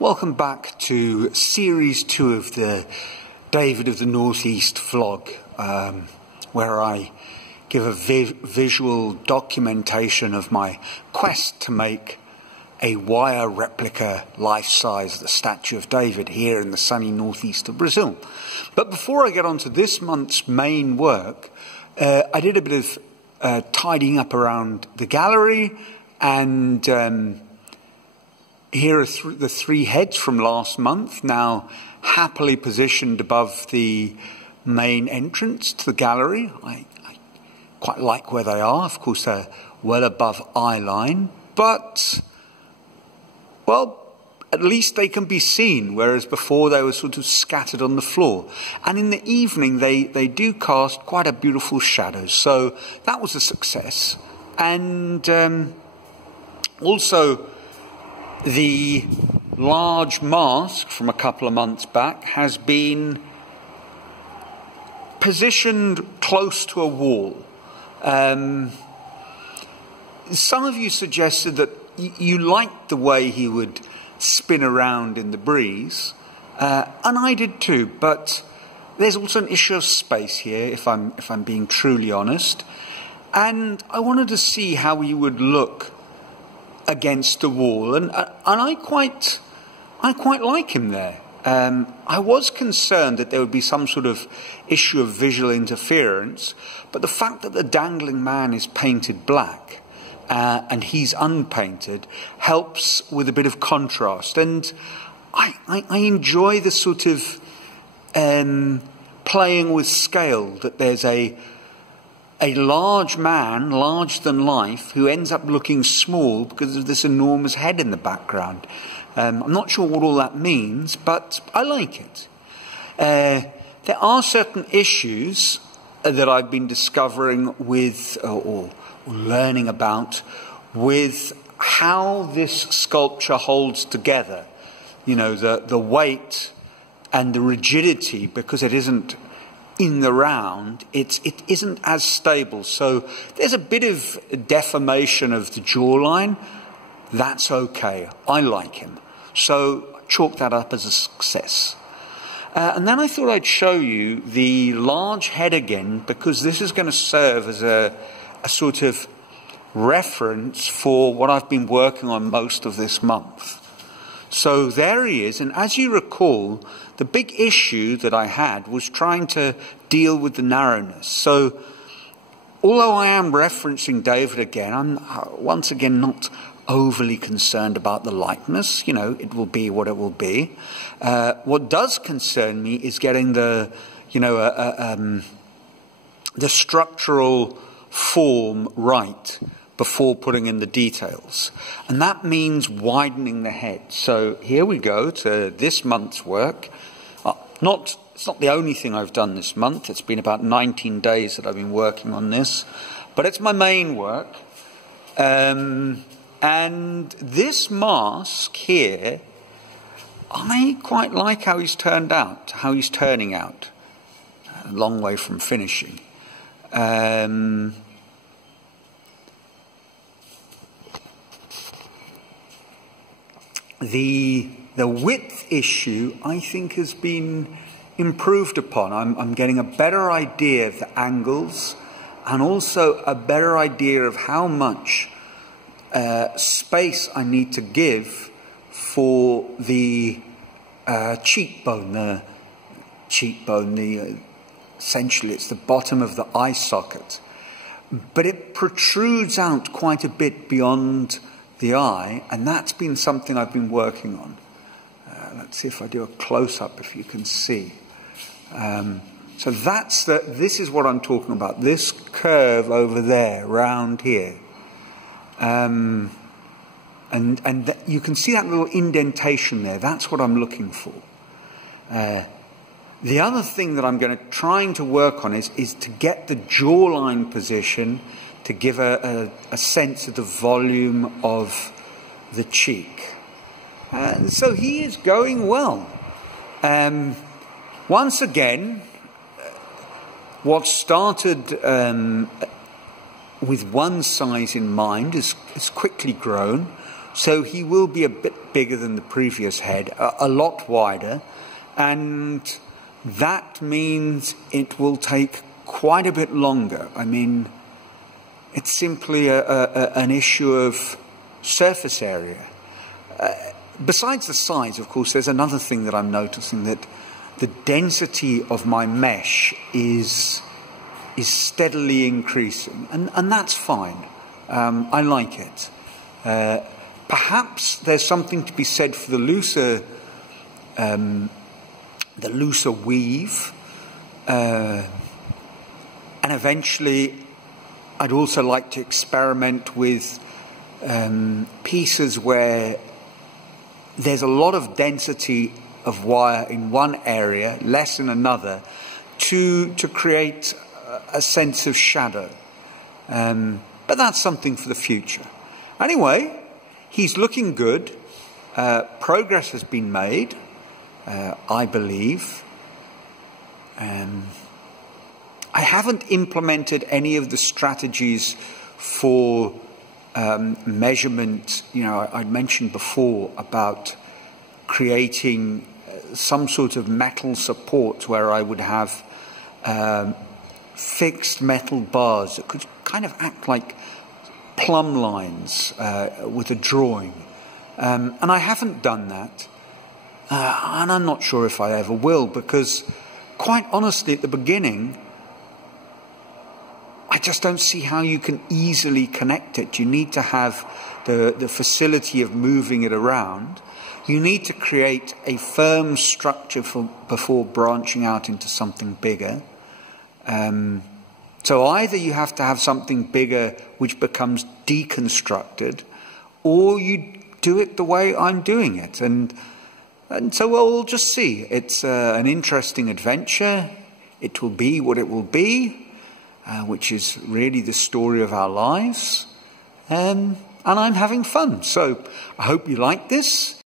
Welcome back to Series 2 of the David of the Northeast vlog, where I give a visual documentation of my quest to make a wire replica life-size of the statue of David here in the sunny northeast of Brazil. But before I get on to this month's main work, I did a bit of tidying up around the gallery, and here are the three heads from last month, now happily positioned above the main entrance to the gallery. I quite like where they are. Of course, they're well above eye line, but, well, at least they can be seen, whereas before they were sort of scattered on the floor. And in the evening, they do cast quite a beautiful shadow, so that was a success. And also, the large mask from a couple of months back has been positioned close to a wall. Some of you suggested that you liked the way he would spin around in the breeze, and I did too, but there's also an issue of space here, if I'm being truly honest, and I wanted to see how he would look against the wall, and I quite like him there. I was concerned that there would be some sort of issue of visual interference, but the fact that the dangling man is painted black and he's unpainted helps with a bit of contrast, and I enjoy the sort of playing with scale, that there's a large man, larger than life, who ends up looking small because of this enormous head in the background. I'm not sure what all that means, but I like it. There are certain issues that I've been discovering with, or learning about, with how this sculpture holds together. You know, the weight and the rigidity, because it isn't in the round, it isn't as stable. So there's a bit of deformation of the jawline. That's okay. I like him. So chalk that up as a success. And then I thought I'd show you the large head again, because this is going to serve as a sort of reference for what I've been working on most of this month. So there he is, and as you recall, the big issue that I had was trying to deal with the narrowness. So, although I am referencing David again, I'm once again not overly concerned about the likeness. You know, it will be what it will be. What does concern me is getting the, the structural form right before putting in the details. And that means widening the head. So here we go to this month's work. It's not the only thing I've done this month. It's been about 19 days that I've been working on this. But it's my main work. And this mask here, I quite like how he's turned out, how he's turning out. A long way from finishing. The width issue, I think, has been improved upon. I'm getting a better idea of the angles, and also a better idea of how much space I need to give for the cheekbone. Essentially it's the bottom of the eye socket. But it protrudes out quite a bit beyond the eye, and that's been something I've been working on. Let's see if I do a close-up, if you can see. So this is what I'm talking about, this curve over there, round here. And you can see that little indentation there. That's what I'm looking for. The other thing that I'm trying to work on is to get the jawline position to give a sense of the volume of the cheek. So he is going well. Once again, what started with one size in mind has quickly grown. So he will be a bit bigger than the previous head, a lot wider, and that means it will take quite a bit longer. I mean, it's simply an issue of surface area. Besides the size, of course, there's another thing that I'm noticing, that the density of my mesh is steadily increasing, and that's fine. I like it. Perhaps there's something to be said for the looser weave, and eventually I'd also like to experiment with pieces where there's a lot of density of wire in one area, less in another, to create a sense of shadow. But that's something for the future. Anyway, he's looking good. Progress has been made, I believe. I haven't implemented any of the strategies for measurement. You know, I mentioned before about creating some sort of metal support where I would have fixed metal bars that could kind of act like plumb lines with a drawing. And I haven't done that. And I'm not sure if I ever will, because quite honestly, at the beginning, I just don't see how you can easily connect it. You need to have the facility of moving it around. You need to create a firm structure before branching out into something bigger. So either you have to have something bigger which becomes deconstructed, or you do it the way I'm doing it. And so we'll just see. It's an interesting adventure. It will be what it will be, which is really the story of our lives. And I'm having fun. So I hope you like this.